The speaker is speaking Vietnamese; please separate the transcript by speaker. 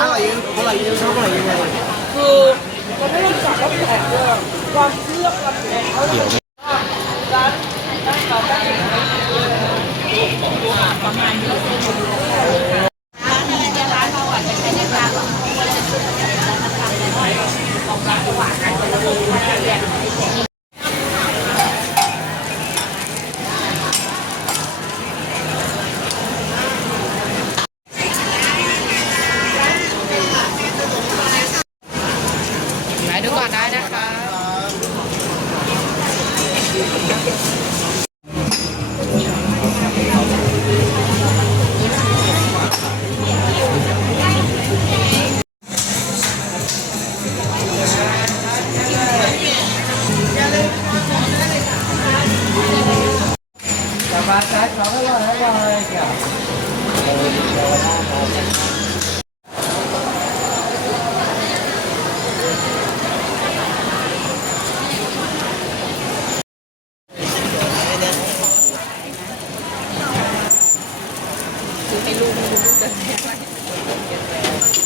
Speaker 1: ร้านอะไรจะร้
Speaker 2: านเราอ่ะจะใช้ในร้านก็คือเราจะทำในห้องของร้านสว่างกันจะมีแค่เรียน
Speaker 3: Đấy, đứa con đây đó Hãy subscribe cho kênh Ghiền Mì Gõ Để không bỏ
Speaker 1: lỡ những video hấp dẫn 没录，没录，没录。